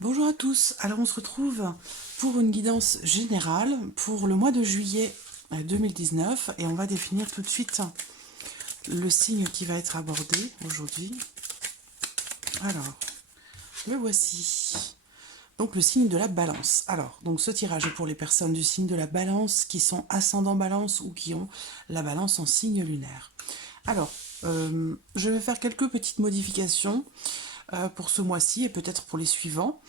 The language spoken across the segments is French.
Bonjour à tous, alors on se retrouve pour une guidance générale pour le mois de juillet 2019 et on va définir tout de suite le signe qui va être abordé aujourd'hui. Alors, le voici. Donc le signe de la balance. Alors, donc ce tirage est pour les personnes du signe de la balance qui sont ascendant balance ou qui ont la balance en signe lunaire. Alors, je vais faire quelques petites modifications pour ce mois-ci et peut-être pour les suivants.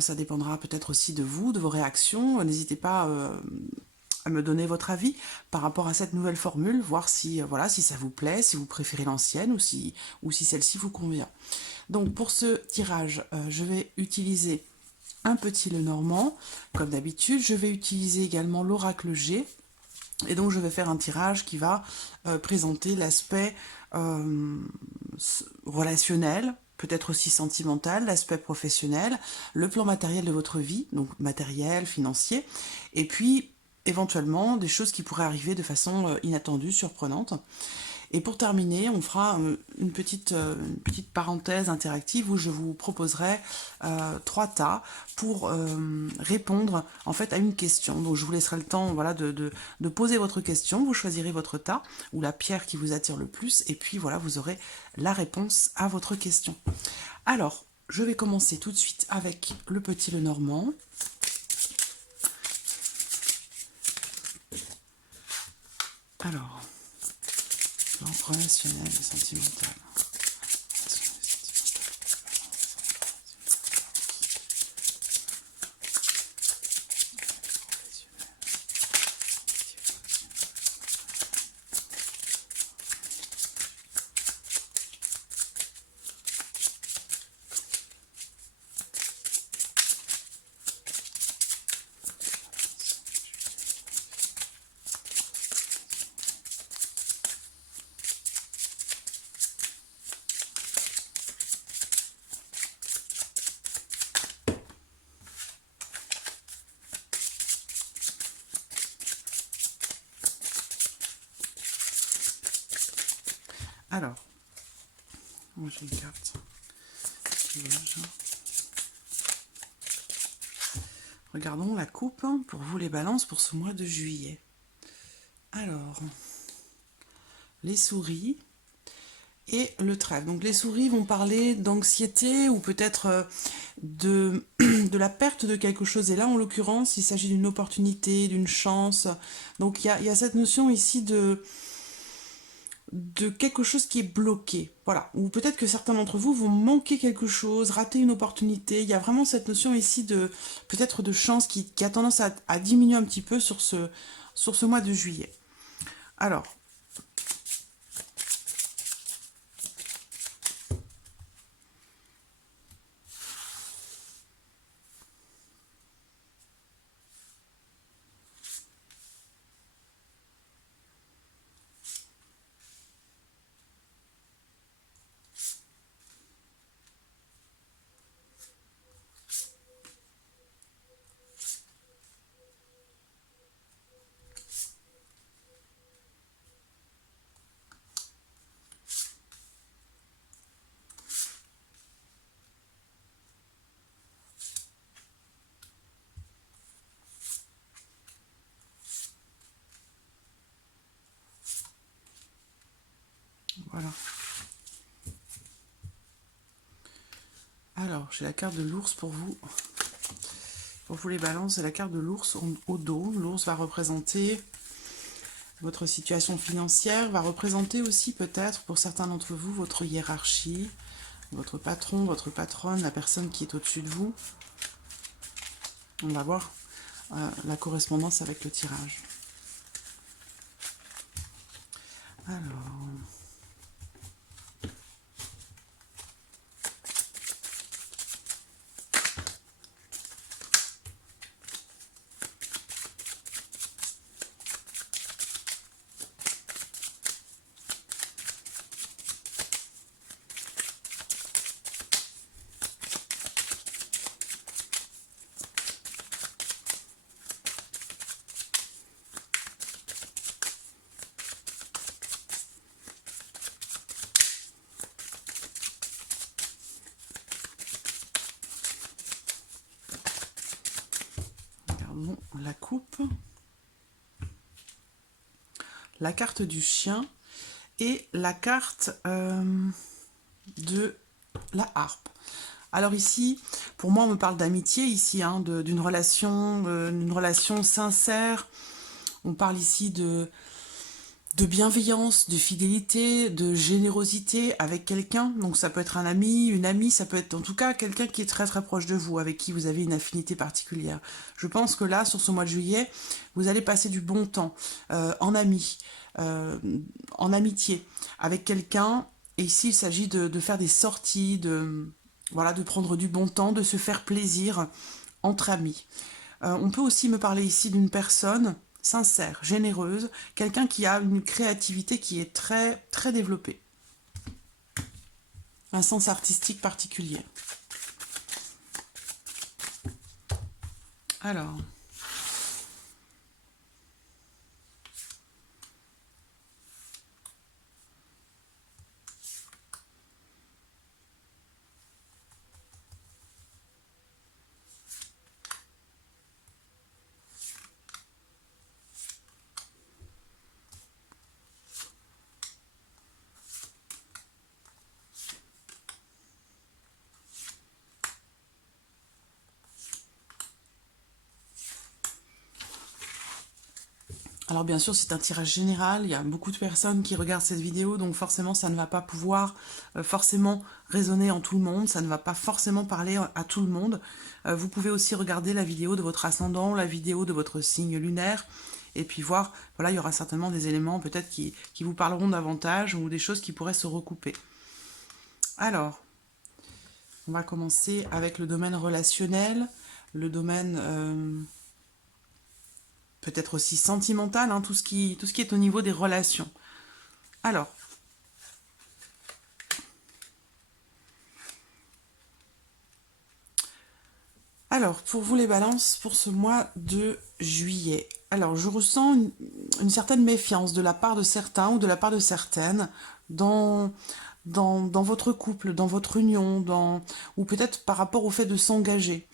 Ça dépendra peut-être aussi de vous, de vos réactions. N'hésitez pas à me donner votre avis par rapport à cette nouvelle formule, voir si, voilà, si ça vous plaît, si vous préférez l'ancienne ou si celle-ci vous convient. Donc pour ce tirage, je vais utiliser un petit Lenormand, comme d'habitude. Je vais utiliser également l'oracle G. Et donc je vais faire un tirage qui va présenter l'aspect relationnel, peut-être aussi sentimental, l'aspect professionnel, le plan matériel de votre vie, donc matériel, financier, et puis éventuellement des choses qui pourraient arriver de façon inattendue, surprenante. Et pour terminer, on fera une petite parenthèse interactive où je vous proposerai 3 tas pour répondre en fait à une question. Donc je vous laisserai le temps, voilà, de poser votre question. Vous choisirez votre tas ou la pierre qui vous attire le plus et puis voilà, vous aurez la réponse à votre question. Alors, je vais commencer tout de suite avec le petit Lenormand. Alors, relationnel et sentimental. Alors, moi j'ai une carte. Regardons la coupe pour vous les balances pour ce mois de juillet. Alors, les souris et le trèfle. Donc les souris vont parler d'anxiété ou peut-être de la perte de quelque chose. Et là, en l'occurrence, il s'agit d'une opportunité, d'une chance. Donc il y a cette notion ici de quelque chose qui est bloqué. Voilà. Ou peut-être que certains d'entre vous vont manquer quelque chose, rater une opportunité. Il y a vraiment cette notion ici de peut-être de chance qui a tendance à diminuer un petit peu sur ce mois de juillet. Alors, voilà. Alors, j'ai la carte de l'ours pour vous. Pour vous les balances, c'est la carte de l'ours au dos. L'ours va représenter votre situation financière, va représenter aussi peut-être pour certains d'entre vous votre hiérarchie, votre patron, votre patronne, la personne qui est au-dessus de vous. On va voir la correspondance avec le tirage. Alors, coupe, la carte du chien et la carte de la harpe. Alors ici, pour moi, on me parle d'amitié ici, hein, d'une relation sincère. On parle ici de bienveillance, de fidélité, de générosité avec quelqu'un. Donc ça peut être un ami, une amie, ça peut être en tout cas quelqu'un qui est très très proche de vous, avec qui vous avez une affinité particulière. Je pense que là, sur ce mois de juillet, vous allez passer du bon temps en ami, en amitié, avec quelqu'un. Et ici, il s'agit de faire des sorties, voilà, de prendre du bon temps, de se faire plaisir entre amis. On peut aussi me parler ici d'une personne sincère, généreuse, quelqu'un qui a une créativité qui est très, très développée. Un sens artistique particulier. Alors... Alors bien sûr, c'est un tirage général, il y a beaucoup de personnes qui regardent cette vidéo, donc forcément ça ne va pas pouvoir forcément résonner en tout le monde, ça ne va pas forcément parler à tout le monde. Vous pouvez aussi regarder la vidéo de votre ascendant, la vidéo de votre signe lunaire, et puis voir, voilà, il y aura certainement des éléments peut-être qui vous parleront davantage, ou des choses qui pourraient se recouper. Alors, on va commencer avec le domaine relationnel, le domaine... peut-être aussi sentimental, hein, tout ce qui est au niveau des relations. Alors, pour vous les balances, pour ce mois de juillet, alors je ressens une certaine méfiance de la part de certains ou de la part de certaines dans votre couple, dans votre union, ou peut-être par rapport au fait de s'engager.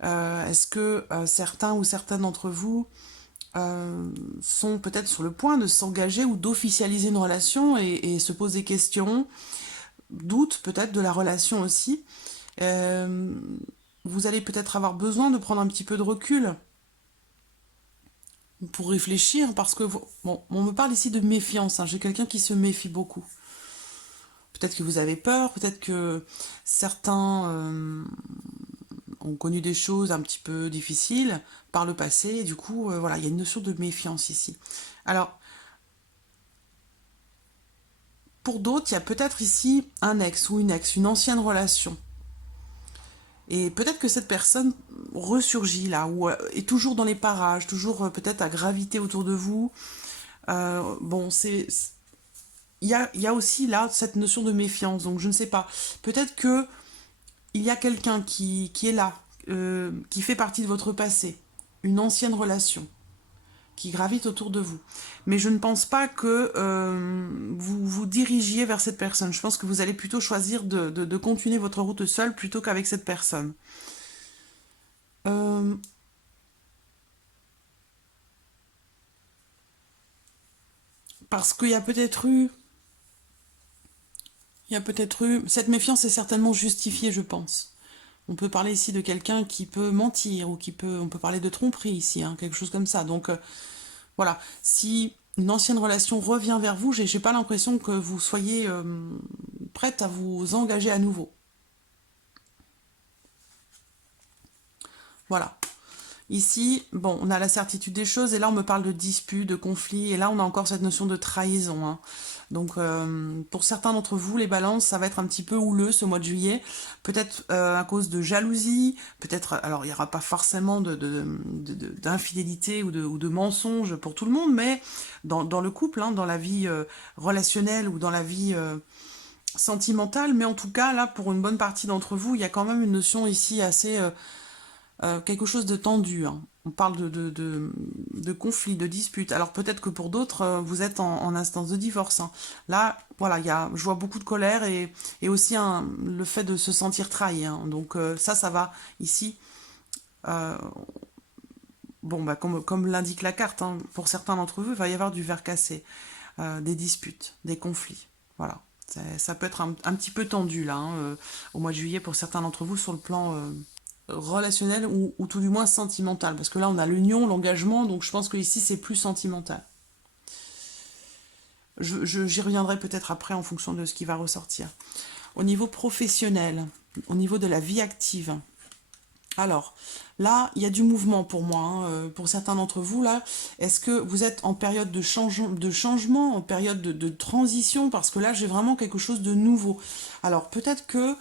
Est-ce que certains ou certaines d'entre vous sont peut-être sur le point de s'engager ou d'officialiser une relation et se posent des questions, doutent peut-être de la relation aussi. Vous allez peut-être avoir besoin de prendre un petit peu de recul pour réfléchir, parce que, bon, on me parle ici de méfiance, hein, j'ai quelqu'un qui se méfie beaucoup. Peut-être que vous avez peur, peut-être que certains ont connu des choses un petit peu difficiles par le passé, et du coup, voilà, il y a une notion de méfiance ici. Alors, pour d'autres, il y a peut-être ici un ex ou une ancienne relation. Et peut-être que cette personne ressurgit là, ou est toujours dans les parages, toujours peut-être à graviter autour de vous. Bon, il y a aussi là cette notion de méfiance, donc je ne sais pas. Peut-être que il y a quelqu'un qui est là, qui fait partie de votre passé, une ancienne relation, qui gravite autour de vous. Mais je ne pense pas que vous vous dirigiez vers cette personne. Je pense que vous allez plutôt choisir de continuer votre route seule plutôt qu'avec cette personne. Parce qu'il y a peut-être eu... Cette méfiance est certainement justifiée, je pense. On peut parler ici de quelqu'un qui peut mentir, ou on peut parler de tromperie ici, hein, quelque chose comme ça. Donc, voilà. Si une ancienne relation revient vers vous, j'ai pas l'impression que vous soyez prête à vous engager à nouveau. Voilà. Ici, bon, on a la certitude des choses, et là on me parle de disputes, de conflits, et là on a encore cette notion de trahison, hein. Donc pour certains d'entre vous, les balances, ça va être un petit peu houleux ce mois de juillet, peut-être à cause de jalousie, peut-être, alors il n'y aura pas forcément d'infidélité ou de mensonge pour tout le monde, mais dans le couple, hein, dans la vie relationnelle ou dans la vie sentimentale, mais en tout cas, là, pour une bonne partie d'entre vous, il y a quand même une notion ici assez... quelque chose de tendu, hein. On parle de conflits, de disputes. Alors peut-être que pour d'autres, vous êtes en instance de divorce, hein. Là, voilà, je vois beaucoup de colère et aussi le fait de se sentir trahi, hein. Donc ça va ici bon, bah, comme l'indique la carte, hein, pour certains d'entre vous, il va y avoir du verre cassé, des disputes, des conflits. Voilà. Ça peut être un petit peu tendu, là, hein, au mois de juillet, pour certains d'entre vous, sur le plan relationnel ou tout du moins sentimental. Parce que là, on a l'union, l'engagement, donc je pense que ici, c'est plus sentimental. J'y reviendrai peut-être après en fonction de ce qui va ressortir. Au niveau professionnel, au niveau de la vie active, alors, là, il y a du mouvement pour moi, hein, pour certains d'entre vous, là. Est-ce que vous êtes en période de changement, en période de transition? Parce que là, j'ai vraiment quelque chose de nouveau. Alors, peut-être que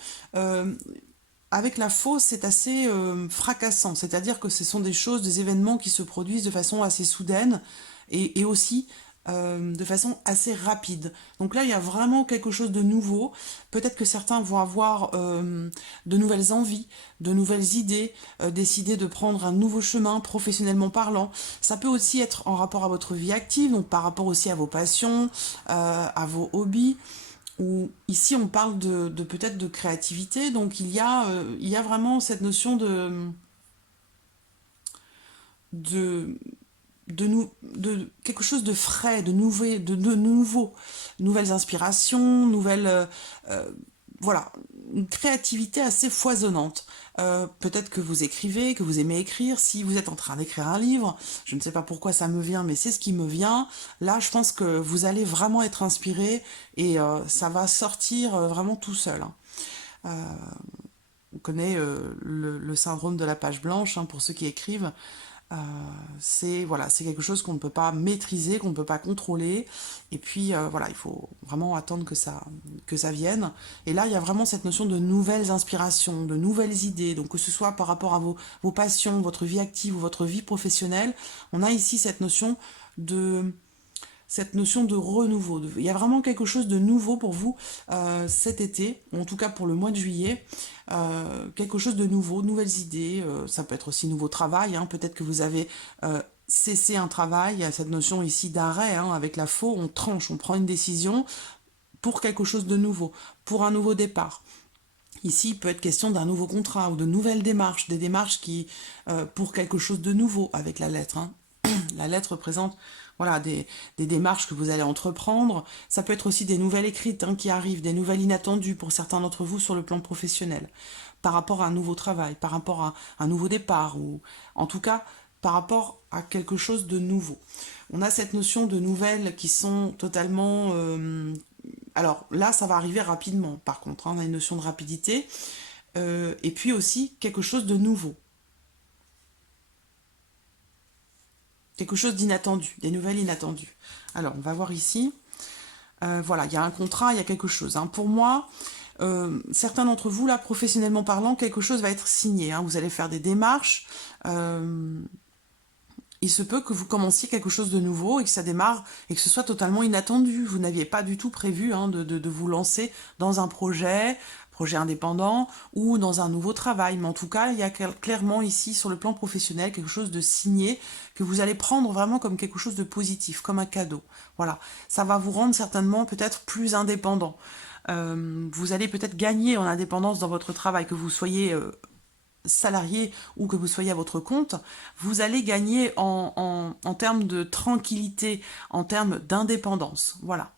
avec la fausse, c'est assez fracassant. C'est-à-dire que ce sont des choses, des événements qui se produisent de façon assez soudaine et aussi de façon assez rapide. Donc là, il y a vraiment quelque chose de nouveau. Peut-être que certains vont avoir de nouvelles envies, de nouvelles idées, décider de prendre un nouveau chemin professionnellement parlant. Ça peut aussi être en rapport à votre vie active, donc par rapport aussi à vos passions, à vos hobbies. Ou ici on parle de peut-être de créativité, donc il y a vraiment cette notion de, de quelque chose de frais, de nouveau, nouvelles inspirations, euh, voilà, une créativité assez foisonnante. Peut-être que vous écrivez, que vous aimez écrire, si vous êtes en train d'écrire un livre, je ne sais pas pourquoi ça me vient, mais c'est ce qui me vient. Là, je pense que vous allez vraiment être inspiré et ça va sortir vraiment tout seul, hein. On connaît le syndrome de la page blanche, hein, pour ceux qui écrivent. Euh, c'est voilà, c'est quelque chose qu'on ne peut pas maîtriser, qu'on ne peut pas contrôler. Et puis voilà, il faut vraiment attendre que ça vienne. Et là, il y a vraiment cette notion de nouvelles inspirations, de nouvelles idées. Donc que ce soit par rapport à vos passions, votre vie active ou votre vie professionnelle, on a ici de cette notion de renouveau. Il y a vraiment quelque chose de nouveau pour vous cet été, ou en tout cas pour le mois de juillet. Quelque chose de nouveau, nouvelles idées. Ça peut être aussi nouveau travail, hein. Peut-être que vous avez cessé un travail. Il y a cette notion ici d'arrêt, hein. Avec la faux, on tranche, on prend une décision pour quelque chose de nouveau, pour un nouveau départ. Ici, il peut être question d'un nouveau contrat ou de nouvelles démarches, des démarches qui, pour quelque chose de nouveau avec la lettre, hein. La lettre représente voilà, des démarches que vous allez entreprendre. Ça peut être aussi des nouvelles écrites, hein, qui arrivent, des nouvelles inattendues pour certains d'entre vous sur le plan professionnel, par rapport à un nouveau travail, par rapport à un nouveau départ, ou en tout cas par rapport à quelque chose de nouveau. On a cette notion de nouvelles qui sont totalement... alors là, ça va arriver rapidement, par contre, hein, on a une notion de rapidité, et puis aussi quelque chose de nouveau. Quelque chose d'inattendu, des nouvelles inattendues. Alors, on va voir ici. Voilà, il y a un contrat, il y a quelque chose, hein. Pour moi, certains d'entre vous, là, professionnellement parlant, quelque chose va être signé, hein. Vous allez faire des démarches. Il se peut que vous commenciez quelque chose de nouveau et que ça démarre et que ce soit totalement inattendu. Vous n'aviez pas du tout prévu, hein, de vous lancer dans un projet indépendant ou dans un nouveau travail. Mais en tout cas, il y a clairement ici, sur le plan professionnel, quelque chose de signé que vous allez prendre vraiment comme quelque chose de positif, comme un cadeau. Voilà, ça va vous rendre certainement peut-être plus indépendant. Vous allez peut-être gagner en indépendance dans votre travail, que vous soyez salarié ou que vous soyez à votre compte, vous allez gagner en termes de tranquillité, en termes d'indépendance. Voilà.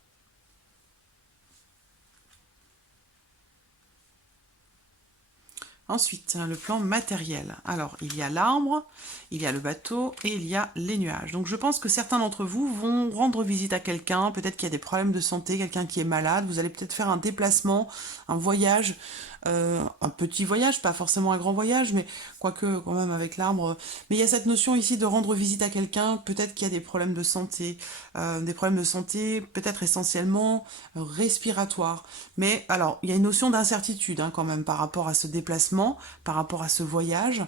Ensuite, le plan matériel. Alors, il y a l'arbre, il y a le bateau et il y a les nuages. Donc, je pense que certains d'entre vous vont rendre visite à quelqu'un, peut-être qu'il y a des problèmes de santé, quelqu'un qui est malade. Vous allez peut-être faire un déplacement, un voyage, un petit voyage, pas forcément un grand voyage, mais quoique quand même avec l'arbre. Mais il y a cette notion ici de rendre visite à quelqu'un, peut-être qu'il y a des problèmes de santé, peut-être essentiellement respiratoires. Mais alors, il y a une notion d'incertitude, hein, quand même par rapport à ce déplacement, par rapport à ce voyage.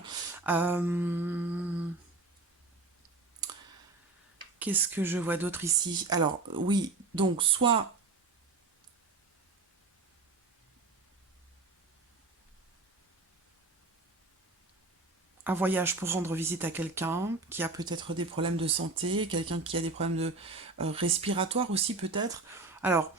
Qu'est-ce que je vois d'autre ici? Alors, oui, donc soit un voyage pour rendre visite à quelqu'un qui a peut-être des problèmes de santé, quelqu'un qui a des problèmes respiratoires aussi peut-être. Alors,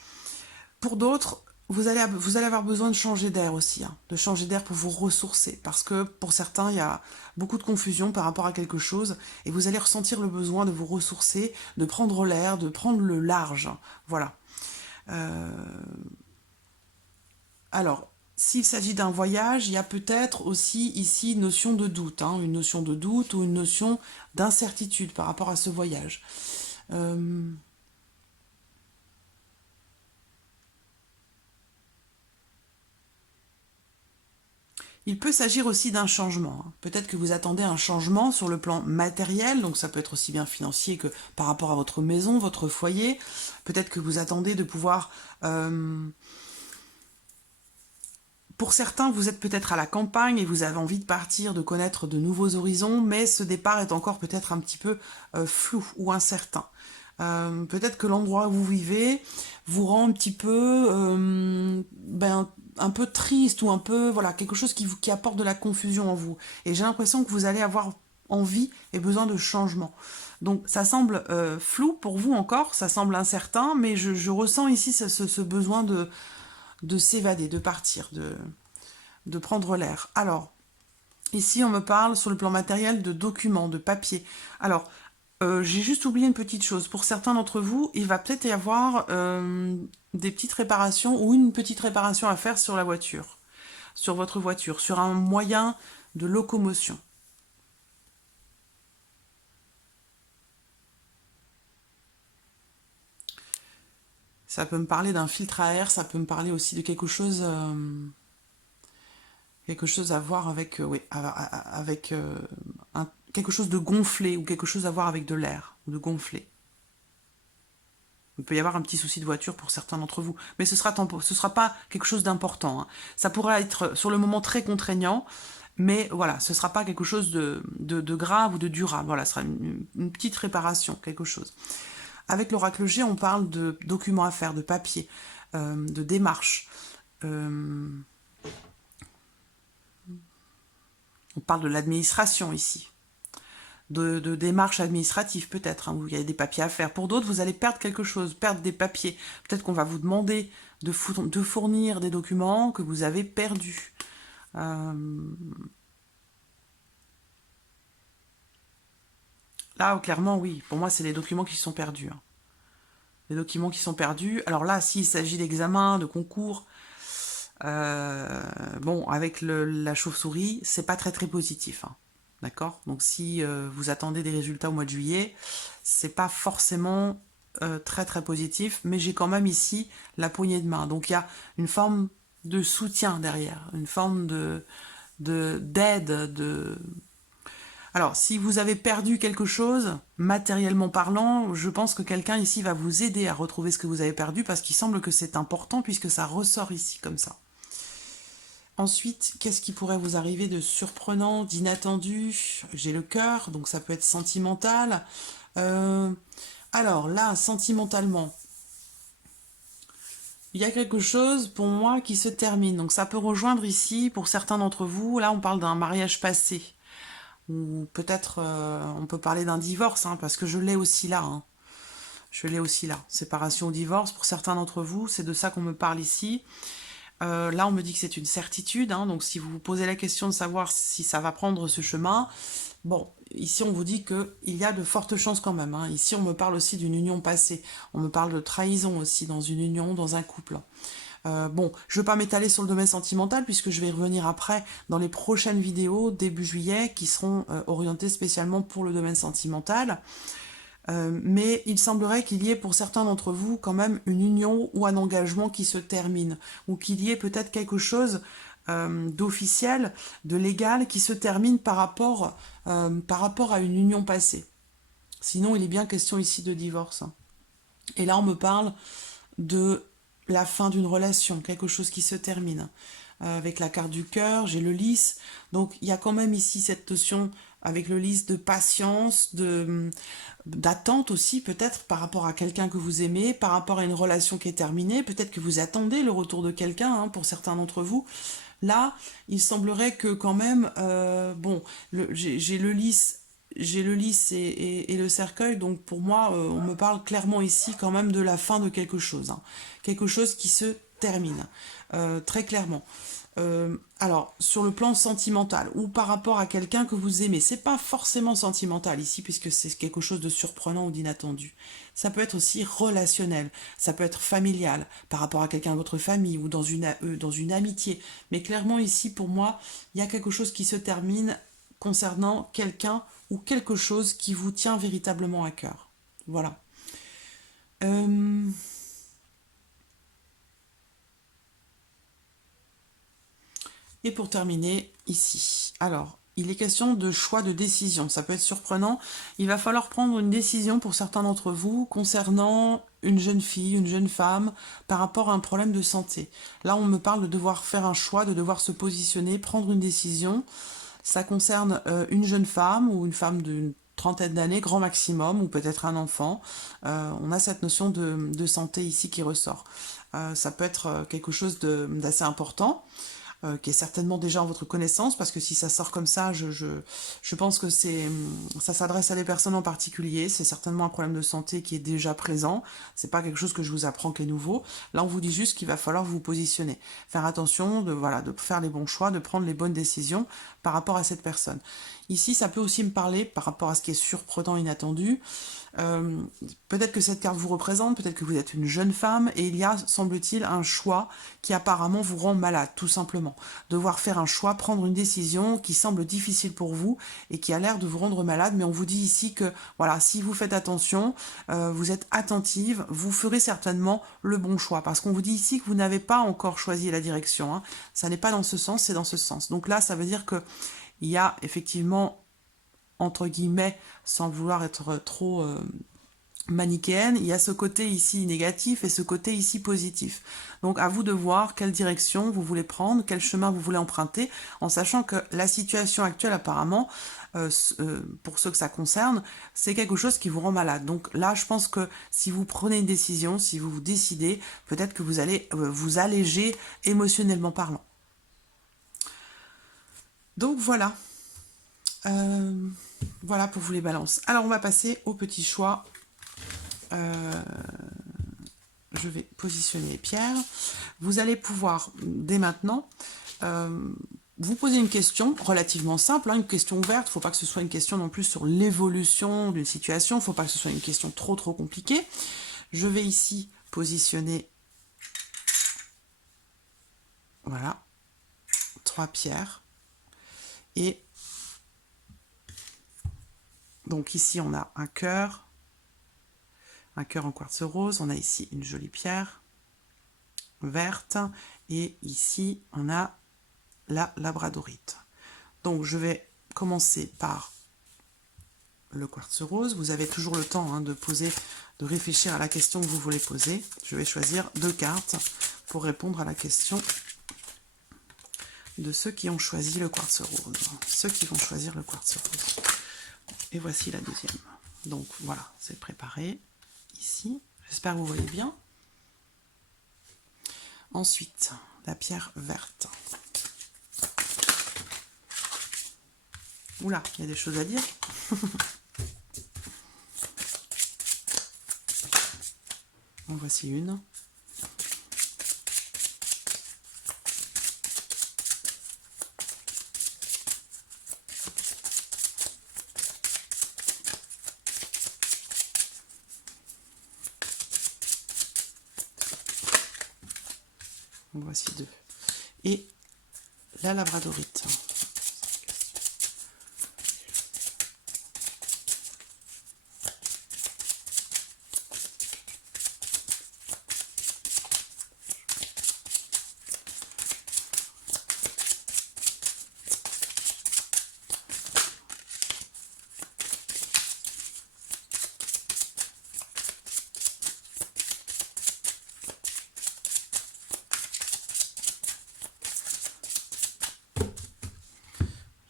pour d'autres, vous allez avoir besoin de changer d'air aussi, hein, de changer d'air pour vous ressourcer, parce que pour certains, il y a beaucoup de confusion par rapport à quelque chose, et vous allez ressentir le besoin de vous ressourcer, de prendre l'air, de prendre le large, voilà. Euh, Alors, s'il s'agit d'un voyage, il y a peut-être aussi ici une notion de doute, hein, une notion de doute ou une notion d'incertitude par rapport à ce voyage. Euh, Il peut s'agir aussi d'un changement, hein. Peut-être que vous attendez un changement sur le plan matériel, donc ça peut être aussi bien financier que par rapport à votre maison, votre foyer. Peut-être que vous attendez de pouvoir... Pour certains, vous êtes peut-être à la campagne et vous avez envie de partir, de connaître de nouveaux horizons, mais ce départ est encore peut-être un petit peu flou ou incertain. Peut-être que l'endroit où vous vivez vous rend un petit peu un peu triste ou un peu voilà quelque chose qui apporte de la confusion en vous. Et j'ai l'impression que vous allez avoir envie et besoin de changement. Donc ça semble flou pour vous encore, ça semble incertain, mais je ressens ici ce besoin de s'évader, de partir, de prendre l'air. Alors, ici on me parle sur le plan matériel de documents, de papier. Alors, j'ai juste oublié une petite chose. Pour certains d'entre vous, il va peut-être y avoir des petites réparations ou une petite réparation à faire sur la voiture, sur votre voiture, sur un moyen de locomotion. Ça peut me parler d'un filtre à air, ça peut me parler aussi de quelque chose à voir avec, oui, avec quelque chose de gonflé ou quelque chose à voir avec de l'air ou de gonflé. Il peut y avoir un petit souci de voiture pour certains d'entre vous, mais ce sera pas quelque chose d'important, hein. Ça pourrait être sur le moment très contraignant, mais voilà, ce sera pas quelque chose de grave ou de durable. Voilà, ce sera une petite réparation, quelque chose. Avec l'oracle G, on parle de documents à faire, de papier, de démarches. On parle de l'administration ici, de démarches administratives peut-être, hein, où il y a des papiers à faire. Pour d'autres, vous allez perdre quelque chose, perdre des papiers. Peut-être qu'on va vous demander de fournir des documents que vous avez perdus. Là, clairement, oui. Pour moi, c'est les documents qui sont perdus, hein. Les documents qui sont perdus. Alors là, s'il s'agit d'examens, de concours, bon, avec la chauve-souris, c'est pas très très positif, hein. D'accord? Donc si vous attendez des résultats au mois de juillet, c'est pas forcément très très positif, mais j'ai quand même ici la poignée de main. Donc il y a une forme de soutien derrière, une forme d'aide, Alors, si vous avez perdu quelque chose, matériellement parlant, je pense que quelqu'un ici va vous aider à retrouver ce que vous avez perdu parce qu'il semble que c'est important puisque ça ressort ici comme ça. Ensuite, qu'est-ce qui pourrait vous arriver de surprenant, d'inattendu? J'ai le cœur, donc ça peut être sentimental. Alors là, sentimentalement, il y a quelque chose pour moi qui se termine. Donc ça peut rejoindre ici, pour certains d'entre vous, là on parle d'un mariage passé. Ou peut-être on peut parler d'un divorce, hein, parce que je l'ai aussi là, hein. Je l'ai aussi là. Séparation ou divorce, pour certains d'entre vous, c'est de ça qu'on me parle ici. Là, on me dit que c'est une certitude, hein, donc si vous vous posez la question de savoir si ça va prendre ce chemin, bon, ici on vous dit qu'il y a de fortes chances quand même, hein. Ici on me parle aussi d'une union passée, on me parle de trahison aussi dans une union, dans un couple. Bon, je ne veux pas m'étaler sur le domaine sentimental puisque je vais y revenir après dans les prochaines vidéos début juillet qui seront orientées spécialement pour le domaine sentimental. Mais il semblerait qu'il y ait pour certains d'entre vous quand même une union ou un engagement qui se termine, ou qu'il y ait peut-être quelque chose d'officiel, de légal qui se termine par rapport à une union passée. Sinon, il est bien question ici de divorce. Et là, on me parle de la fin d'une relation, quelque chose qui se termine. Avec la carte du cœur, j'ai le lys. Donc, il y a quand même ici cette notion avec le lys de patience, d'attente aussi peut-être par rapport à quelqu'un que vous aimez, par rapport à une relation qui est terminée. Peut-être que vous attendez le retour de quelqu'un, hein, pour certains d'entre vous. Là, il semblerait que quand même, bon, j'ai le lys. J'ai le lys et le cercueil, donc pour moi, on me parle clairement ici quand même de la fin de quelque chose, hein. Quelque chose qui se termine, très clairement. Alors, sur le plan sentimental, ou par rapport à quelqu'un que vous aimez, c'est pas forcément sentimental ici, puisque c'est quelque chose de surprenant ou d'inattendu. Ça peut être aussi relationnel, ça peut être familial, par rapport à quelqu'un de votre famille, ou dans une amitié. Mais clairement ici, pour moi, il y a quelque chose qui se termine concernant quelqu'un ou quelque chose qui vous tient véritablement à cœur. Voilà. Euh, Et pour terminer, ici. Alors, il est question de choix de décision. Ça peut être surprenant. Il va falloir prendre une décision pour certains d'entre vous concernant une jeune fille, une jeune femme, par rapport à un problème de santé. Là, on me parle de devoir faire un choix, de devoir se positionner, prendre une décision. Ça concerne une jeune femme ou une femme d'une trentaine d'années, grand maximum, ou peut-être un enfant. On a cette notion de santé ici qui ressort. Ça peut être quelque chose d'assez important, qui est certainement déjà en votre connaissance, parce que si ça sort comme ça, je pense que ça s'adresse à des personnes en particulier, c'est certainement un problème de santé qui est déjà présent, c'est pas quelque chose que je vous apprends qui est nouveau, là on vous dit juste qu'il va falloir vous positionner, faire attention, voilà, de faire les bons choix, de prendre les bonnes décisions par rapport à cette personne. Ici, ça peut aussi me parler par rapport à ce qui est surprenant, inattendu. Euh, Peut-être que cette carte vous représente, peut-être que vous êtes une jeune femme et il y a, semble-t-il, un choix qui apparemment vous rend malade, tout simplement. Devoir faire un choix, prendre une décision qui semble difficile pour vous et qui a l'air de vous rendre malade, mais on vous dit ici que, voilà, si vous faites attention, vous êtes attentive, vous ferez certainement le bon choix. Parce qu'on vous dit ici que vous n'avez pas encore choisi la direction, hein. Ça n'est pas dans ce sens, c'est dans ce sens. Donc là, ça veut dire que il y a effectivement, entre guillemets, sans vouloir être trop manichéenne, il y a ce côté ici négatif et ce côté ici positif. Donc à vous de voir quelle direction vous voulez prendre, quel chemin vous voulez emprunter, en sachant que la situation actuelle apparemment, pour ceux que ça concerne, c'est quelque chose qui vous rend malade. Donc là, je pense que si vous prenez une décision, si vous vous décidez, peut-être que vous allez vous alléger émotionnellement parlant. Donc voilà. Voilà pour vous les balances. Alors on va passer au petit choix. Je vais positionner les pierres. Vous allez pouvoir, dès maintenant, vous poser une question relativement simple, hein, une question ouverte. Il ne faut pas que ce soit une question non plus sur l'évolution d'une situation. Il ne faut pas que ce soit une question trop compliquée. Je vais ici positionner, voilà, 3 pierres. Et donc ici, on a un cœur en quartz rose. On a ici une jolie pierre verte. Et ici, on a la labradorite. Donc, je vais commencer par le quartz rose. Vous avez toujours le temps, hein, de réfléchir à la question que vous voulez poser. Je vais choisir 2 cartes pour répondre à la question de ceux qui ont choisi le quartz rose. Ceux qui vont choisir le quartz rose. Et voici la deuxième. Donc, voilà, c'est préparé ici. J'espère que vous voyez bien. Ensuite, la pierre verte. Oula, il y a des choses à dire. En voici une. En voici 2. Et la labradorite.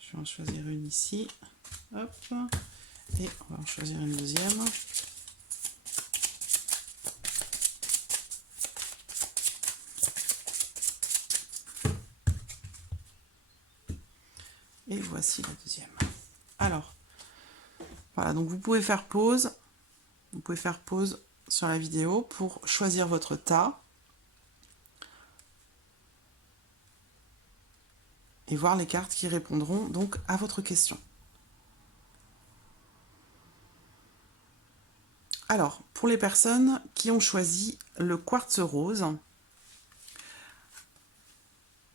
Je vais en choisir une ici. Hop. Et on va en choisir une deuxième. Et voici la deuxième. Alors, voilà, donc vous pouvez faire pause. Vous pouvez faire pause sur la vidéo pour choisir votre tas. et voir les cartes qui répondront donc à votre question. Alors, pour les personnes qui ont choisi le quartz rose,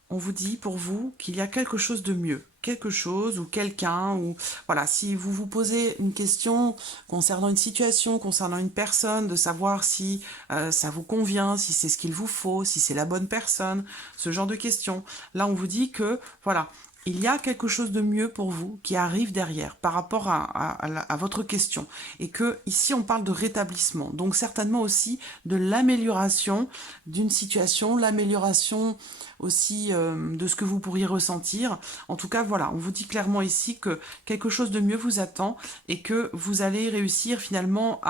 on vous dit pour vous qu'il y a quelque chose de mieux, quelque chose ou quelqu'un, ou voilà, si vous vous posez une question concernant une situation, concernant une personne, de savoir si ça vous convient, si c'est ce qu'il vous faut, si c'est la bonne personne, ce genre de questions. Là, on vous dit que, voilà, il y a quelque chose de mieux pour vous qui arrive derrière par rapport à votre question. Et que ici, on parle de rétablissement. Donc, certainement aussi de l'amélioration d'une situation, l'amélioration aussi de ce que vous pourriez ressentir. En tout cas, voilà, on vous dit clairement ici que quelque chose de mieux vous attend et que vous allez réussir finalement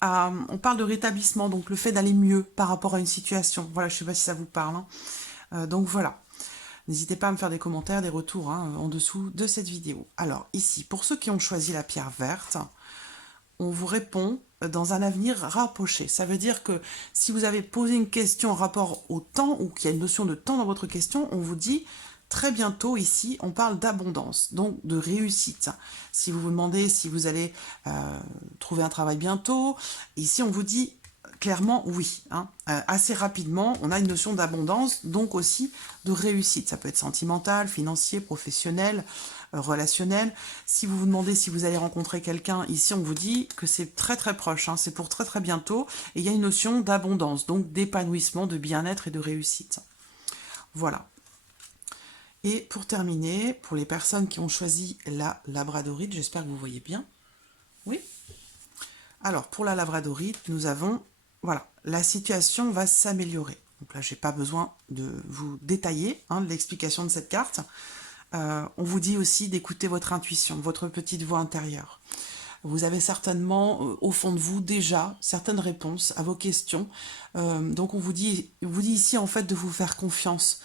on parle de rétablissement, donc le fait d'aller mieux par rapport à une situation. Voilà, je ne sais pas si ça vous parle. Hein. Donc voilà. N'hésitez pas à me faire des commentaires, des retours en dessous de cette vidéo. Alors ici, pour ceux qui ont choisi la pierre verte, on vous répond dans un avenir rapproché. Ça veut dire que si vous avez posé une question en rapport au temps ou qu'il y a une notion de temps dans votre question, on vous dit très bientôt ici, on parle d'abondance, donc de réussite. Si vous vous demandez si vous allez trouver un travail bientôt, ici on vous dit clairement oui. Assez rapidement, on a une notion d'abondance, donc aussi de réussite. Ça peut être sentimental, financier, professionnel, relationnel. Si vous vous demandez si vous allez rencontrer quelqu'un, ici on vous dit que c'est très très proche, c'est pour très très bientôt, et il y a une notion d'abondance, donc d'épanouissement, de bien-être et de réussite. Voilà. Et pour terminer, pour les personnes qui ont choisi la labradorite, j'espère que vous voyez bien. Oui. Alors, pour la labradorite, nous avons, voilà, la situation va s'améliorer. Donc là, je n'ai pas besoin de vous détailler l'explication de cette carte. On vous dit aussi d'écouter votre intuition, votre petite voix intérieure. Vous avez certainement, au fond de vous, déjà certaines réponses à vos questions. Donc on vous dit ici, en fait, de vous faire confiance.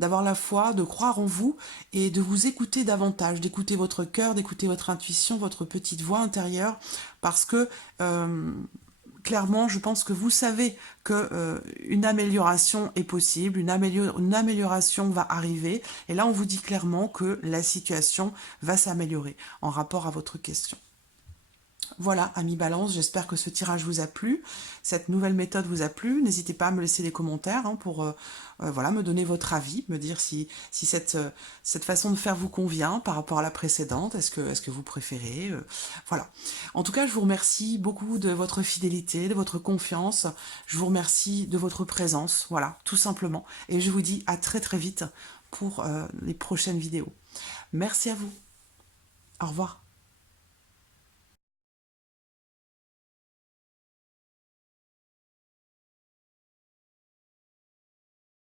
D'avoir la foi, de croire en vous et de vous écouter davantage, d'écouter votre cœur, d'écouter votre intuition, votre petite voix intérieure, parce que clairement, je pense que vous savez qu'une amélioration est possible, une amélioration va arriver. Et là, on vous dit clairement que la situation va s'améliorer en rapport à votre question. Voilà, amis Balance, j'espère que ce tirage vous a plu, cette nouvelle méthode vous a plu. N'hésitez pas à me laisser des commentaires pour voilà, me donner votre avis, me dire si cette façon de faire vous convient par rapport à la précédente, est-ce que vous préférez voilà. En tout cas, je vous remercie beaucoup de votre fidélité, de votre confiance, je vous remercie de votre présence, voilà, tout simplement. Et je vous dis à très très vite pour les prochaines vidéos. Merci à vous. Au revoir.